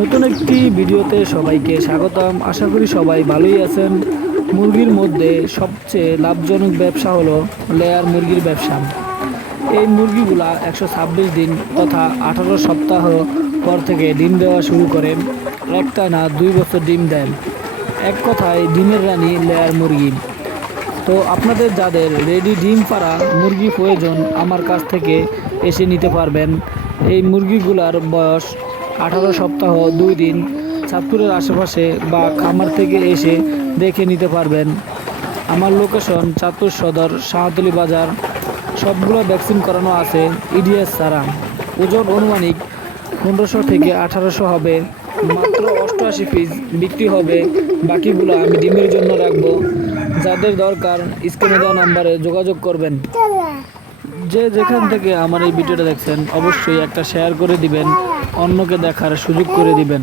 নতুন একটি ভিডিওতে সবাইকে স্বাগতম। আশা করি সবাই ভালোই আছেন। মুরগির মধ্যে সবচেয়ে লাভজনক ব্যবসা হলো লেয়ার মুরগির ব্যবসা। এই মুরগিগুলা 126 দিন তথা 18 সপ্তাহ পর থেকে ডিম দেওয়া শুরু করে। একটা না 2 বছর ডিম দেন। এক কথায় ডিমের রানী লেয়ার মুরগি। তো আপনাদের যাদের রেডি ডিম পাড়া মুরগি প্রয়োজন আমার কাছ থেকে এসে নিতে পারবেন। এই মুরগিগুলার বয়স 18 সপ্তাহ 2 দিন। চাঁদপুরের আশেপাশে বা খামার থেকে এসে দেখে নিতে পারবেন। আমার লোকেশন চাঁদপুর সদর, শাহতলী বাজার। সবগুলো ভ্যাকসিন করানো আছে ইডিএস ছাড়া। ওজন অনুমানিক 1500 থেকে 1800 হবে। মাত্র 88 পিস বিক্রি হবে, বাকিগুলো আমি ডিমের জন্য রাখবো। যাদের দরকার স্ক্রিনে দেওয়া নাম্বারে যোগাযোগ করবেন। যে যেখান থেকে আমার এই ভিডিওটা দেখছেন অবশ্যই একটা শেয়ার করে দিবেন, অন্যকে দেখার সুযোগ করে দিবেন।